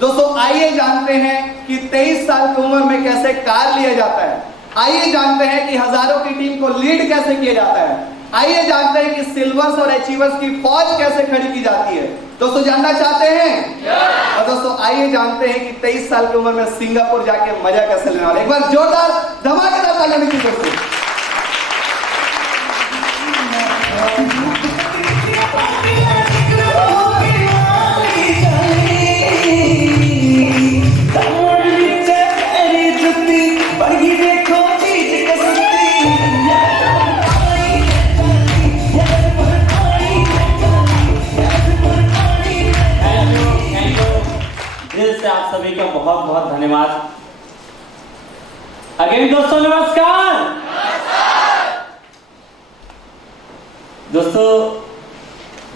दोस्तों आइए जानते हैं कि 23 साल की उम्र में कैसे कार लिया जाता है। आइए जानते हैं कि हजारों की टीम को लीड कैसे किया जाता है। आइए जानते हैं कि सिल्वर्स और अचीवर्स की फौज कैसे खड़ी की जाती है। दोस्तों जानना चाहते हैं? और दोस्तों आइए जानते हैं कि 23 साल की उम्र में सिंगापुर जाके मजा कैसे लेना है। एक बार जोरदार धमाकेदार तालियां दीजिए दोस्तों। दिल से आप सभी का बहुत बहुत धन्यवाद। अगेन दोस्तों नमस्कार। दोस्तों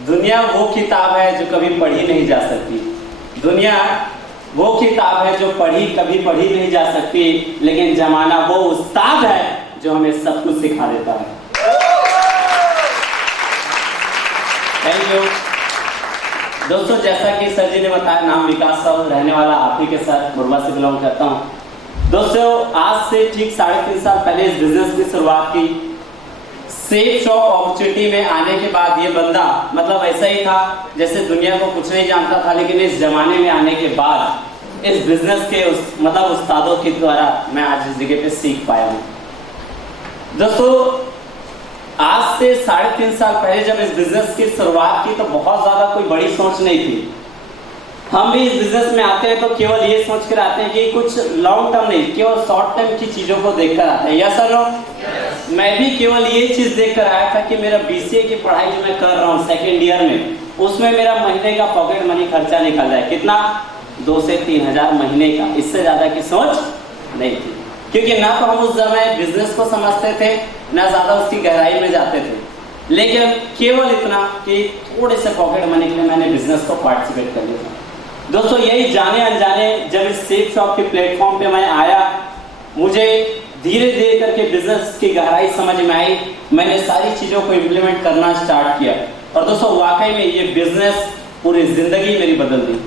दुनिया वो किताब है जो कभी पढ़ी नहीं जा सकती। दुनिया वो किताब है जो कभी पढ़ी नहीं जा सकती, लेकिन जमाना वो उस्ताद है जो हमें सब कुछ सिखा देता है। थैंक यू दोस्तों। जैसा कि सर जी ने बताया, नाम विकास साहब, रहने वाला आप ही के साथ मुरबा से बिलोंग करता हूँ। दोस्तों आज से ठीक 3.5 साल पहले इस बिजनेस की शुरुआत की। सेफ शॉप अपॉर्चुनिटी में आने के बाद ये बंदा मतलब ऐसा ही था जैसे दुनिया को कुछ नहीं जानता था, लेकिन इस जमाने में आने के बाद इस बिजनेस के मतलब उस्तादों के द्वारा मैं आज इस जगह पे सीख पाया हूँ। दोस्तों आज से 3.5 साल पहले जब इस बिजनेस की शुरुआत की तो बहुत ज्यादा कोई बड़ी सोच नहीं थी। हम भी इस बिजनेस में आते हैं तो केवल ये सोच कर आते हैं कि कुछ लॉन्ग टर्म नहीं, केवल शॉर्ट टर्म की चीजों को देखकर आते हैं। Yes sir no? मैं भी केवल ये चीज देखकर आया था कि मेरा बीसीए की पढ़ाई जो मैं कर रहा हूँ 2nd ईयर में, उसमें मेरा महीने का पॉकेट मनी खर्चा निकल जाए। कितना? 2 से 3 हजार महीने का। इससे ज्यादा की सोच नहीं थी, क्योंकि ना तो हम उस समय बिजनेस को समझते थे, ना ज्यादा उसकी गहराई में जाते थे, लेकिन केवल इतना कि थोड़े से पॉकेट मनी के लिए मैंने बिजनेस को पार्टिसिपेट कर लिया। दोस्तों यही जाने अनजाने जब इस सेफ शॉप के प्लेटफॉर्म पे मैं आया, मुझे धीरे धीरे करके बिजनेस की गहराई समझ में आई। मैंने सारी चीजों को इम्प्लीमेंट करना स्टार्ट किया और दोस्तों वाकई में ये बिजनेस पूरी जिंदगी मेरी बदल दी।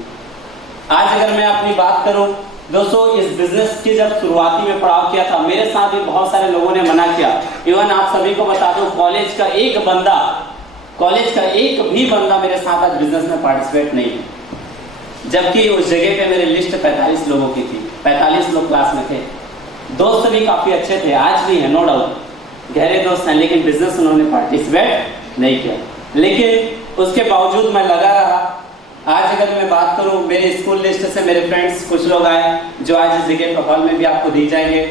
आज अगर मैं अपनी बात करूं दोस्तों, इस बिजनेस की जब शुरुआती में पड़ाव किया था, मेरे साथ भी बहुत सारे लोगों ने मना किया। इवन आप सभी को बता दूं, कॉलेज का एक भी बंदा मेरे साथ आज बिजनेस में पार्टिसिपेट नहीं है, जबकि उस जगह पे मेरी लिस्ट 45 लोगों की थी। 45 लोग क्लास में थे। दोस्त भी काफी अच्छे थे, आज भी है, नो डाउट गहरे दोस्त हैं, लेकिन बिजनेस उन्होंने पार्टिसिपेट नहीं किया। लेकिन उसके बावजूद मैं लगा रहा। आज अगर मैं बात करूं, मेरे स्कूल लिस्ट से मेरे फ्रेंड्स कुछ लोग आए जो आज इस जगह पे हॉल में भी आपको दी जाएंगे।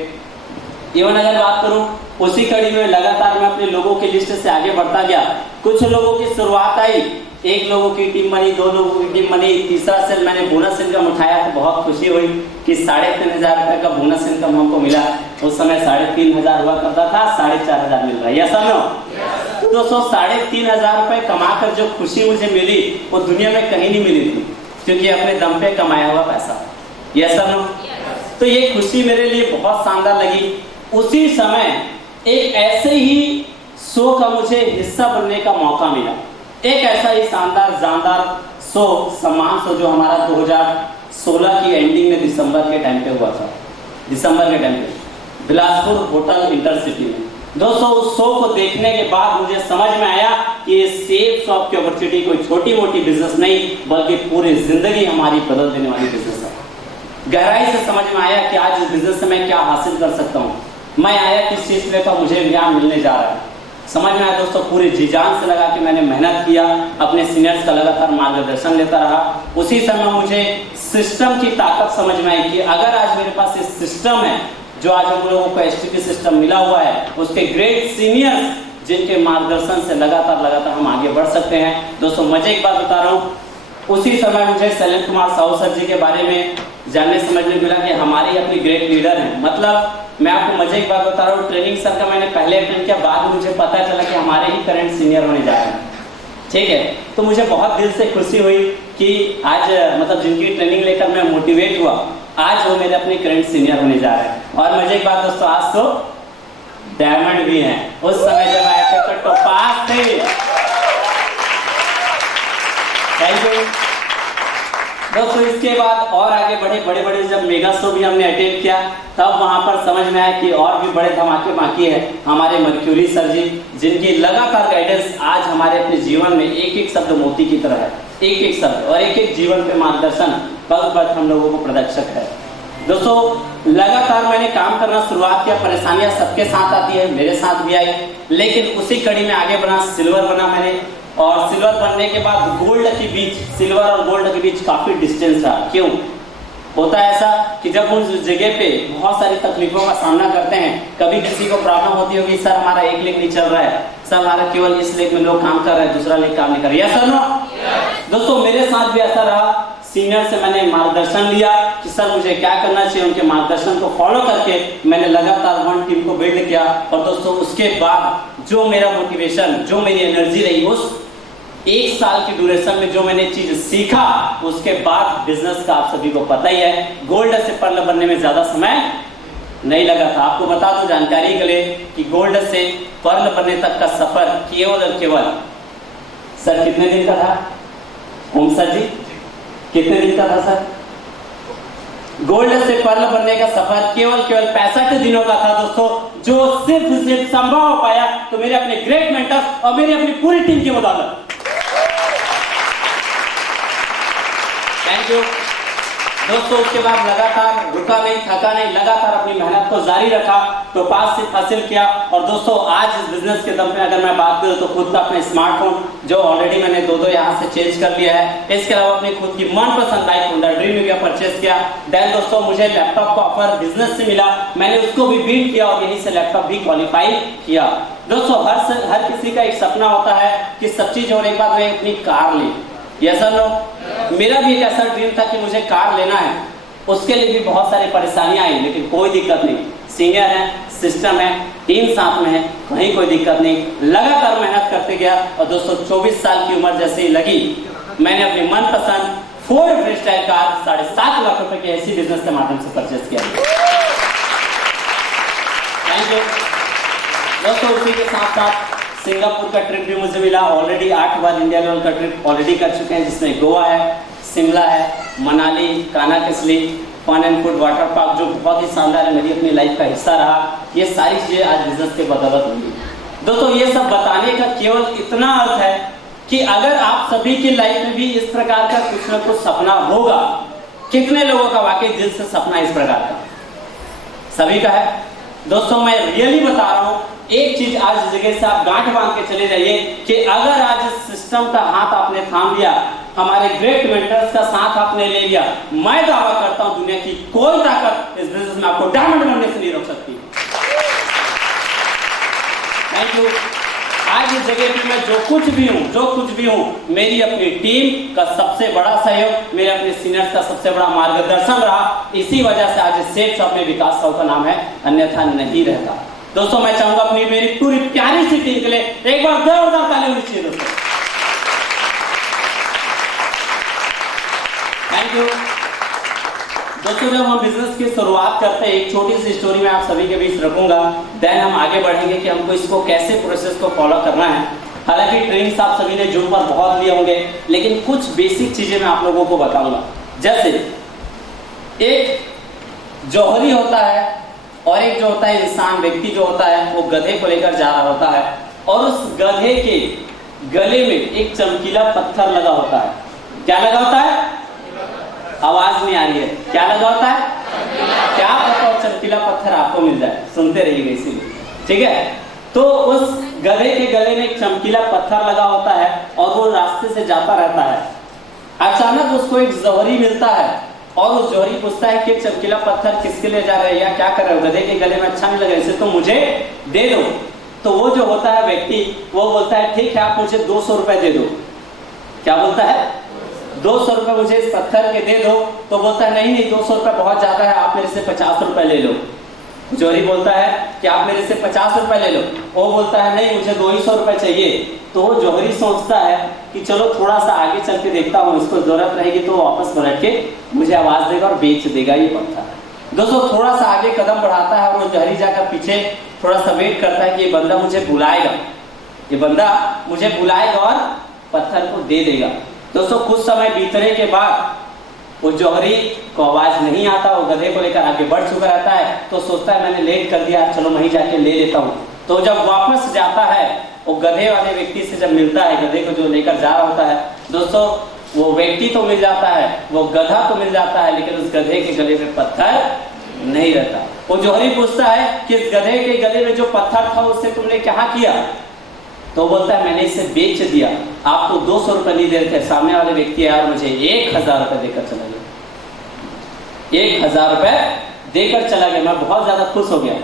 इवन अगर बात करूं, उसी कड़ी में लगातार मैं अपने लोगों की लिस्ट से आगे बढ़ता गया। कुछ लोगों की शुरुआत आई, 1 लोगों की टीम बनी, 2 लोगों की टीम बनी, तीसरा सेल मैंने बोनस इनकम उठाया तो बहुत खुशी हुई कि 3,500 रुपए का बोनस इनकम हमको मिला। उस समय 3,500 हुआ करता था, 4,500 मिल रहा है। यस और नो? दोस्तों 3,500 रुपए कमाकर जो खुशी मुझे मिली वो दुनिया में कहीं नहीं मिली थी, क्योंकि अपने दम पे कमाया हुआ पैसा। यस और नो? तो ये खुशी मेरे लिए बहुत शानदार लगी। उसी समय एक ऐसे ही शो का मुझे हिस्सा बनने का मौका मिला। एक ऐसा ही शानदार शो, सम्मान शो, जो हमारा 2016 की एंडिंग में दिसंबर के टाइम पे हुआ था। दिसंबर के टाइम पे बिलासपुर होटल इंटरसिटी में। दोस्तों उस शो को देखने के बाद मुझे समझ में आया कि ये सेफ शॉप की अपॉर्चुनिटी कोई छोटी मोटी बिजनेस नहीं, बल्कि पूरी जिंदगी हमारी बदल देने वाली बिजनेस है। गहराई से समझ में आया कि आज इस बिजनेस से मैं क्या हासिल कर सकता हूँ। मैं आया किस चीज पे, मुझे यहाँ मिलने जा रहा है। समझ में आया दोस्तों, पूरी जी जान से लगा कि मैंने मेहनत किया, अपने सीनियर्स का लगातार मार्गदर्शन लेता रहा। उसी समय मुझे सिस्टम की ताकत समझ में आई कि अगर आज मेरे पास एक सिस्टम है, जो आज हम लोगों को एसटीपी सिस्टम मिला हुआ है, उसके ग्रेट सीनियर्स जिनके मार्गदर्शन से लगातार हम आगे बढ़ सकते हैं। दोस्तों मजे एक बात बता रहा हूँ, उसी समय मुझे शैलेंद्र कुमार साहू सर जी के बारे में जानने समझने मिला कि हमारे अपनी ग्रेट लीडर हैं। मतलब मैं आपको मजे की बात बता रहा हूँ, ट्रेनिंग सर का मैंने पहले अटेंड किया, बाद में मुझे पता चला कि हमारे ही करंट सीनियर होने जा रहे हैं। ठीक है, तो मुझे बहुत दिल से खुशी हुई कि आज मतलब जिनकी ट्रेनिंग लेकर मैं मोटिवेट हुआ, आज वो मेरे अपने करंट सीनियर होने जा रहे हैं। और मजे की बात दोस्तों, आज तो डायमंड भी हैं। उस समय जब आए थे तो टॉपास थे। थैंक यू दोस्तों इसके बाद और आगे बढ़े, बड़े बड़े जब मेगा शो भी हमने अटेंड किया, तब वहां पर समझ में आया कि और भी बड़े धमाके बाकी है। हमारे मर्क्यूरी सर जी, जिनकी लगातार गाइडेंस आज हमारे अपने जीवन में एक एक शब्द मोती की तरह है, एक एक शब्द और एक एक जीवन पे मार्गदर्शन पल पल हम लोगों को प्रदर्शक है। दोस्तों लगातार मैंने काम करना शुरुआत किया, परेशानियां सबके साथ आती है, मेरे साथ भी आई, लेकिन उसी कड़ी में आगे बढ़ा, सिल्वर बना मैंने। और सिल्वर बनने के बाद गोल्ड के बीच, सिल्वर और गोल्ड के बीच काफी डिस्टेंस था। क्यों होता है ऐसा कि जब उस जगह पे बहुत सारी तकलीफों का सामना करते हैं, कभी किसी को प्रॉब्लम होती होगी, सर हमारा एक लेग नहीं चल रहा है, सर हमारा केवल इस लेग में लोग काम कर रहे हैं, दूसरा लेग काम नहीं कर रहा है, सर नो। दोस्तों मेरे साथ भी ऐसा रहा, सीनियर से मैंने मार्गदर्शन लिया कि सर मुझे क्या करना चाहिए, उनके मार्गदर्शन को फॉलो करके मैंने लगातार वन टीम को बिल्ड किया। और दोस्तों उसके बाद जो मेरा मोटिवेशन, जो मेरी एनर्जी रही, उस एक साल की ड्यूरेशन में जो मैंने चीज सीखा, उसके बाद बिजनेस का आप सभी को पता ही है, गोल्ड से पर्ल बनने में ज्यादा समय नहीं लगा था। आपको बता दूं जानकारी के लिए कि गोल्ड से पर्ल बनने तक का सफर केवल और केवल सर कितने दिन का था? ओम सर जी कितने दिन का था सर? गोल्ड से पर्ल बनने का सफर केवल 65 दिनों का था दोस्तों, जो सिर्फ संभव हो पाया तो मेरे अपने ग्रेट मेंटर्स और मेरी अपनी पूरी टीम की बदौलत। थैंक यू दोस्तों। उसके बाद लगातार रुका नहीं, थका नहीं, लगातार अपनी मेहनत को जारी रखा, तो पास से हासिल किया। और दोस्तों आज इस बिजनेस के दम पे अगर मैं बात करूं तो खुद का अपने स्मार्टफोन जो ऑलरेडी मैंने दो यहाँ से चेंज कर लिया है, इसके अलावा अपनी खुद की मनपसंद बाइक होंडा ड्रीम में भी परचेस किया। देन दोस्तों मुझे लैपटॉप का ऑफर बिजनेस से मिला, मैंने उसको भी बीट किया और यहीं से लैपटॉप भी क्वालिफाई किया। दोस्तों हर किसी का एक सपना होता है कि सब चीज और एक बार मैं अपनी कार ले, ऐसा नो। मेरा भी एक ऐसा ड्रीम था कि मुझे कार लेना है, उसके लिए भी बहुत सारी परेशानियां आई, लेकिन कोई दिक्कत नहीं, सीनियर है, सिस्टम है, टीम साथ में है, कहीं कोई दिक्कत नहीं, लगातार मेहनत करते गया। और दोस्तों 24 साल की उम्र जैसे ही लगी, मैंने अपनी मनपसंद फोर्ड फ्रीस्टाइल कार 7.5 लाख रुपए के ऐसी बिजनेस के माध्यम से परचेस किया। थैंक यू दोस्तों। उसी के साथ साथ सिंगापुर का ट्रिप भी मुझे मिला, ऑलरेडी 8 बार इंडिया लेवल का ट्रिप ऑलरेडी कर चुके हैं, जिसमें गोवा है, शिमला है, मनाली, कानाकसली, fun and food water park, जो बहुत ही शानदार है, मेरी अपनी लाइफ का हिस्सा रहा। ये सारी चीजें आज बिजनेस के बदौलत हुई। दोस्तों ये सब बताने का केवल इतना अर्थ है कि अगर आप सभी की लाइफ में भी इस प्रकार का कुछ न कुछ सपना होगा, कितने लोगों का वाकई दिल से सपना इस प्रकार का? सभी का है। दोस्तों मैं रियली बता रहा हूं, एक चीज आज जगह से आप गांठ बांध के चले जाइए कि अगर आज इस सिस्टम का हाथ आपने थाम लिया, हमारे ग्रेट मेंटर्स का साथ आपने ले लिया, मैं दावा करता हूं दुनिया की कोई ताकत इस बिजनेस में आपको डायमंड बनने से नहीं रोक सकती। Thank you. आज इस जगह पे मैं जो कुछ भी हूं, मेरी अपनी टीम का सबसे बड़ा सहयोग, मेरे अपने सीनियर्स का सबसे बड़ा मार्गदर्शन रहा। इसी वजह से आज सेठ शॉप में विकास साहू का नाम है, अन्यथा नहीं रहता। दोस्तों मैं चाहूंगा अपनी मेरी पूरी प्यारी सी टीम के लिए एक बार जोरदार ताली होनी चाहिए दोस्तों। थैंक यू दोस्तों। जब हम बिजनेस की शुरुआत करते हैं, एक छोटी सी स्टोरी मैं आप सभी के बीच रखूंगा, देन हम आगे बढ़ेंगे कि हमको इसको कैसे प्रोसेस को फॉलो करना है। हालांकि ट्रेनिंग्स आप सभी ने जूम पर बहुत लिए होंगे, लेकिन कुछ बेसिक चीजें मैं आप लोगों को बताऊंगा। जैसे एक जौहरी होता है और एक जो होता है इंसान, व्यक्ति जो होता है, वो गधे को लेकर जा रहा होता है और उस गधे के गले में एक चमकीला पत्थर लगा होता है। क्या लगा होता है? आवाज नहीं आ रही है। क्या लगा होता है? क्या पता और चमकीला पत्थर आपको मिल जाए, सुनते रहिएगा इसीलिए, ठीक है। तो उस गधे के गले में एक चमकीला पत्थर लगा होता है और वो रास्ते से जाता रहता है। अचानक उसको एक जौहरी मिलता है और उस जौहरी पूछता है कि चमकीला पत्थर किसके लिए जा रहे हैं या क्या कर रहे हो, गधे के गले में अच्छा नहीं लगा, इसे तो मुझे दे दो। तो वो जो होता है व्यक्ति, वो बोलता है ठीक है आप मुझे 200 रुपए दे दो। क्या बोलता है? 200 रुपए मुझे इस पत्थर के दे दो। तो बोलता है नहीं 200 रुपए बहुत ज्यादा है, आप मेरे से 50 रुपए ले लो। जौहरी बोलता है कि आप मेरे से 50 रुपए ले लो। वो बोलता है नहीं मुझे 200 रुपए चाहिए। तो वो जौहरी सोचता है कि चलो थोड़ा सा आगे चल के देखता हूँ, इसको जरूरत रहेगी तो वापस पलट के मुझे आवाज देगा और बेच देगा ये पत्थर। दोस्तों थोड़ा सा आगे कदम बढ़ाता है और वो जौहरी जाकर पीछे थोड़ा सा वेट करता है कि ये बंदा मुझे बुलाएगा, ये बंदा मुझे बुलाएगा और पत्थर को दे देगा। दोस्तों कुछ समय बीतने के बाद वो जौहरी को आवाज नहीं आता, वो गधे को लेकर आगे बढ़ चुका रहता है, तो सोचता है मैंने लेट कर दिया, चलो वहीं जाके ले लेता हूँ। तो जब वापस जाता है वो गधे वाले व्यक्ति से जब मिलता है, गधे को जो लेकर जा रहा होता है, दोस्तों वो व्यक्ति तो मिल जाता है, वो गधा तो मिल जाता है, लेकिन उस गधे के गले में पत्थर नहीं रहता। वो जौहरी पूछता है कि इस गधे के गले में जो पत्थर था उससे तुमने क्या किया? तो बोलता है मैंने इसे बेच दिया। आप तो 200 रुपए नहीं दे रहे थे, सामने वाले व्यक्ति यार मुझे 1000 रुपए देकर चला गया, 1000 रुपए देकर चला गया, मैं बहुत ज्यादा खुश हो गया।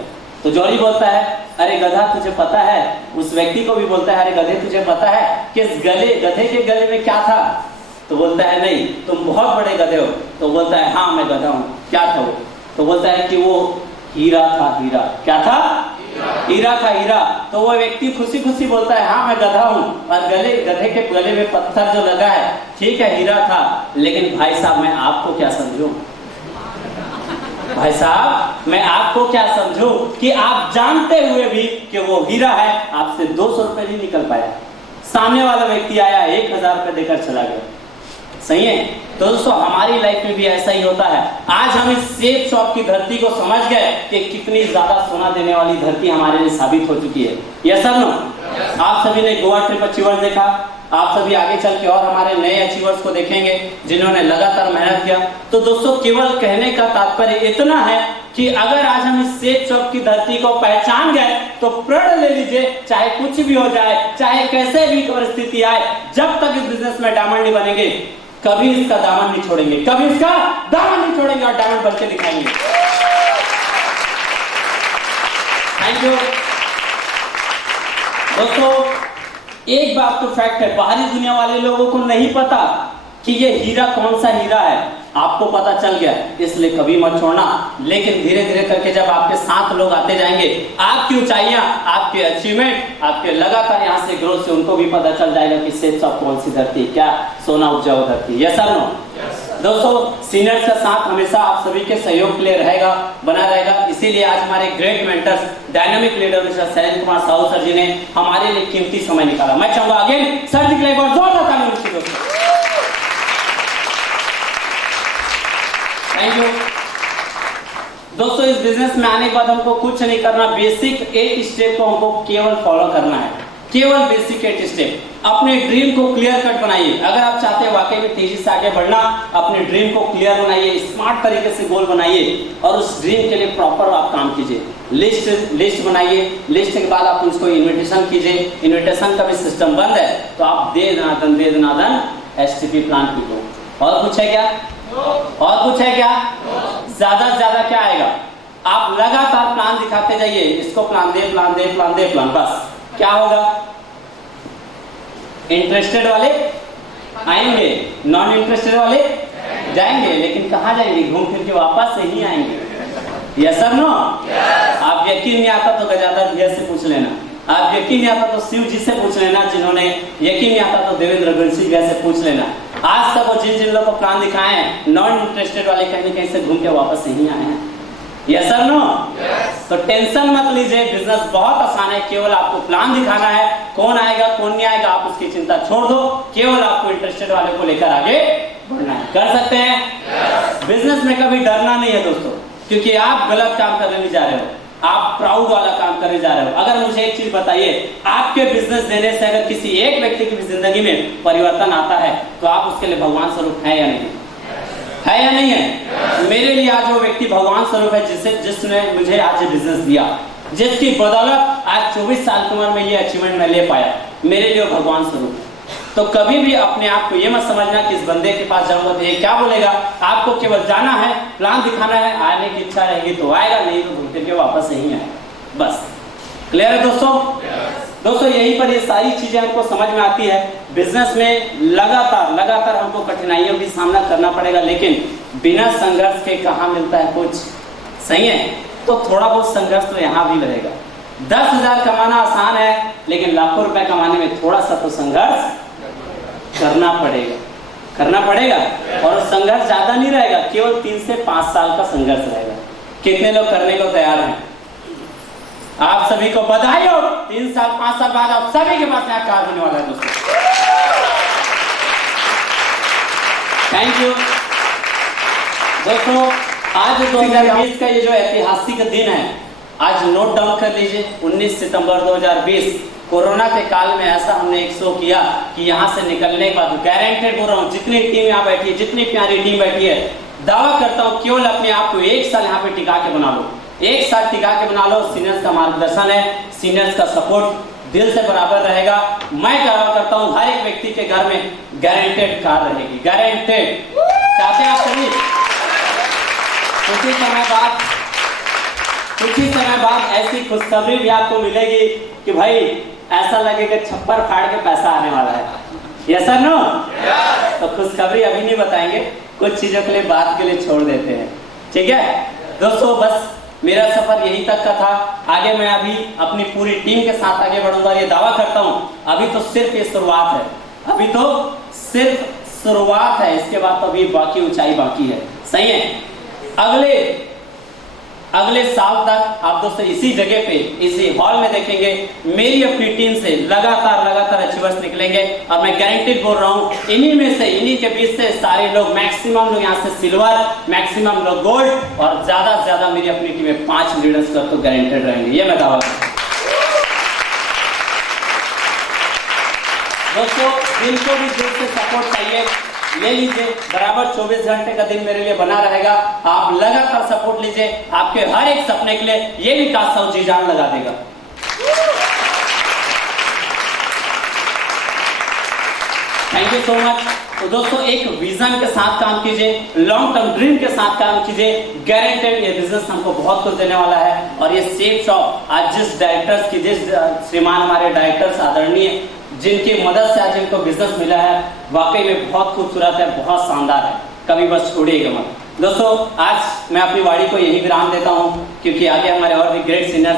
तो जौहरी बोलता है अरे गधा तुझे पता है, उस व्यक्ति को भी बोलता है अरे गधे तुझे पता है कि इस गधे के गले में क्या था? तो बोलता है नहीं, तुम बहुत बड़े गधे हो। तो बोलता है हाँ मैं गधा हूँ, क्या था वो? तो बोलता है कि वो हीरा था, हीरा। क्या था? हीरा था, हीरा। तो वो व्यक्ति खुशी खुशी बोलता है हाँ मैं गधा हूँ, और गधे के गले में पत्थर जो लगा है ठीक है हीरा था, लेकिन भाई साहब मैं आपको क्या समझूं, भाई साहब मैं आपको क्या समझूं कि आप जानते हुए भी कि वो हीरा है, आपसे 200 रुपए नहीं निकल पाया। सामने वाला व्यक्ति आया 1000 रुपए देकर चला गया। सही है? तो दोस्तों हमारी लाइफ में भी ऐसा ही होता है। आज हम इस सेफ शॉप की धरती को समझ गए कि कितनी ज्यादा सोना देने वाली धरती हमारे लिए साबित हो चुकी है। Yes sir no? आप सभी ने गोवा ट्रिप अचीवर्स देखा, आप सभी आगे चल के और हमारे नए अचीवर्स को देखेंगे जिन्होंने लगातार मेहनत किया। तो दोस्तों केवल कहने का तात्पर्य इतना है कि अगर आज हम इस सेफ शॉप की धरती को पहचान गए तो प्रण ले लीजिए, चाहे कुछ भी हो जाए, चाहे कैसे भी परिस्थिति आए, जब तक इस बिजनेस में डायमंड नहीं बनेंगे कभी इसका दामन नहीं छोड़ेंगे, कभी इसका दामन नहीं छोड़ेंगे और डायमंड बन के दिखाएंगे। थैंक यू दोस्तों। एक बात तो फैक्ट है, बाहरी दुनिया वाले लोगों को नहीं पता कि ये हीरा कौन सा हीरा है, आपको पता चल गया, इसलिए कभी मत छोड़ना। लेकिन धीरे धीरे करके जब आपके साथ लोग आते जाएंगे, आपकी ऊंचाइयां, आपके अचीवमेंट, आपके लगातार यहाँ से ग्रोथ से उनको भी पता चल जाएगा कि सेफ शॉप कौन सी धरती, क्या सोना उपजाऊ धरती। Yes sir no? दोस्तों सीनियर्स का साथ हमेशा आप सभी के सहयोग के लिए रहेगा, बना रहेगा। इसीलिए आज हमारे great mentors, dynamic leader mister Shailendra Kumar Sahu sir ji ने हमारे लिए कीमती समय निकाला। मैं चाहूंगा अगेन सर जी के लिए जोरदार ताली दोस्तों। थैंक यू दोस्तों। इस बिजनेस में आने के बाद हमको कुछ नहीं करना, बेसिक 8 स्टेप को हमको केवल फॉलो करना है, केवल बेसिक 8 स्टेप। अपने ड्रीम को क्लियर कट बनाइए। अगर आप चाहते हैं वाकई में तेजी से आगे बढ़ना, अपने ड्रीम को क्लियर बनाइए, स्मार्ट तरीके से गोल बनाइए और उस ड्रीम के लिए प्रॉपर आप काम कीजिए। लिस्ट बनाइए, लिस्ट के बाद आप उसको इन्विटेशन कीजिए। इन्विटेशन का भी सिस्टम बंद है तो आप दे दनादन STP प्लान कीजिए। और कुछ है क्या? और कुछ है क्या? ज्यादा से ज्यादा क्या आएगा? आप लगातार प्लान दिखाते जाइए, इसको प्लान दे, प्लान दे, प्लान दे, प्लान। बस क्या होगा? इंटरेस्टेड वाले आएंगे, नॉन इंटरेस्टेड वाले जाएंगे, लेकिन कहां जाएंगे? घूम फिर के वापस से ही आएंगे। Yes sir no? आप यकीन नहीं आता तो गजाधर भैया से पूछ लेना, आप यकीन नहीं आता तो शिव जी से पूछ लेना, जिन्होंने यकीन नहीं आता तो देवेंद्र रघुवंशी भैया से पूछ लेना। आज तक वो जिन लोगों को प्लान दिखाए हैं, नॉन इंटरेस्टेड वाले कहीं न कहीं से घूम के वापस नहीं आए हैं। Yes sir no? तो टेंशन मत लीजिए, बिजनेस बहुत आसान है, केवल आपको प्लान दिखाना है। कौन आएगा कौन नहीं आएगा आप उसकी चिंता छोड़ दो, केवल आपको इंटरेस्टेड वाले को लेकर आगे बढ़ना है। कर सकते हैं? बिजनेस में कभी डरना नहीं है दोस्तों, क्योंकि आप गलत काम करने नहीं जा रहे हो, आप प्राउड वाला काम करने जा रहे हो। अगर मुझे एक चीज बताइए, आपके बिजनेस देने से अगर किसी एक व्यक्ति की भी जिंदगी में परिवर्तन आता है तो आप उसके लिए भगवान स्वरूप है या नहीं है? या नहीं है? मेरे लिए आज वो व्यक्ति भगवान स्वरूप है, जिसने मुझे आज ये बिजनेस दिया, जिसकी बदौलत आज 24 साल की उम्र में ये अचीवमेंट मैं ले पाया, मेरे लिए भगवान स्वरूप है। तो कभी भी अपने आप को ये मत समझना कि इस बंदे के पास जाऊंगा तो ये क्या बोलेगा। आपको केवल जाना है, प्लान दिखाना है, आने की इच्छा रहेगी तो आएगा, नहीं तो घूमते के वापस नहीं आएगा। बस क्लियर है दोस्तों? दोस्तों यहीं पर ये सारी चीजें हमको समझ में आती है। बिजनेस में लगातार हमको कठिनाइयों की सामना करना पड़ेगा, लेकिन बिना संघर्ष के कहाँ मिलता है कुछ। सही है? तो थोड़ा बहुत संघर्ष तो यहाँ भी रहेगा। 10,000 कमाना आसान है, लेकिन लाखों रुपए कमाने में थोड़ा सा तो संघर्ष करना पड़ेगा। और संघर्ष ज्यादा नहीं रहेगा, केवल 3 से 5 साल का संघर्ष रहेगा। कितने लोग करने को तैयार हैं? आप सभी को बधाई हो, 3 साल 5 साल बाद आप सभी के पास यहाँ कार होने वाला है दोस्तों। Thank you. दोस्तों आज 2020 का ये जो ऐतिहासिक दिन है, आज नोट डाउन कर लीजिए, 19 सितंबर 2020। कोरोना के काल में ऐसा हमने एक शो किया कि यहाँ से निकलने के बाद गारंटेड बोल रहा हूँ, जितनी टीम यहाँ बैठी है, जितनी प्यारी टीम बैठी है, दावा करता हूँ केवल अपने आप को 1 साल यहाँ पे टिका के बना लो, 1 साल टिका के बना लो। सीनियर्स का मार्गदर्शन है, सीनियर्स का सपोर्ट दिल से बराबर रहेगा। मैं दावा करता हूँ हर एक व्यक्ति के घर में गारंटेड कार रहेगी, गारंटेड। चाहते हैं आप सभी? कुछ ही समय बाद ऐसी खुशखबरी भी आपको मिलेगी कि भाई ऐसा लगेगा छप्पर फाड़ के पैसा आने वाला है। Yes sir no? तो खुशखबरी अभी नहीं बताएंगे, कुछ चीजों के लिए बात के लिए छोड़ देते हैं, ठीक है दोस्तों? बस मेरा सफर यहीं तक का था। आगे मैं अभी अपनी पूरी टीम के साथ आगे बढ़ूंगा, ये दावा करता हूँ। अभी तो सिर्फ ये शुरुआत है, अभी तो सिर्फ शुरुआत है, इसके बाद तो अभी बाकी ऊंचाई बाकी है। सही है? अगले साल तक आप दोस्तों इसी जगह पे, इसी हॉल में देखेंगे मेरी अपनी टीम से लगातार अचीवर्स निकलेंगे। और मैं गारंटीड बोल रहा हूँ, इन्हीं के बीच से सारे लोग, मैक्सिमम लोग यहाँ से सिल्वर, मैक्सिमम लोग गोल्ड, और ज्यादा से ज्यादा मेरी अपनी टीम में 5 लीडर्स का तो गारंटेड रहेंगे, ये मैं दावा करता हूँ। दोस्तों दिल को भी दिल से सपोर्ट चाहिए, ले लीजिए। बराबर 24 घंटे का दिन मेरे लिए बना रहेगा, आप लगातार सपोर्ट लीजिए। आपके हर एक सपने के लिए ये भी काश साहू जी जान लगा देगा। Thank you so much. तो दोस्तों एक विजन के साथ काम कीजिए, लॉन्ग टर्म ड्रीम के साथ काम कीजिए, गारंटेड ये बिजनेस हमको बहुत कुछ देने वाला है। और ये सेफ शॉप आज जिस डायरेक्टर्स की, जिस श्रीमान हमारे डायरेक्टर्स आदरणीय, जिनकी मदद से आज इनको बिजनेस मिला है, वाकई में बहुत खूबसूरत है, बहुत शानदार है, कभी बस छोड़िएगा मत। दोस्तों आज मैं अपनी वाणी को यही विराम देता हूं, क्योंकि आगे हमारे और भी ग्रेट सीनियर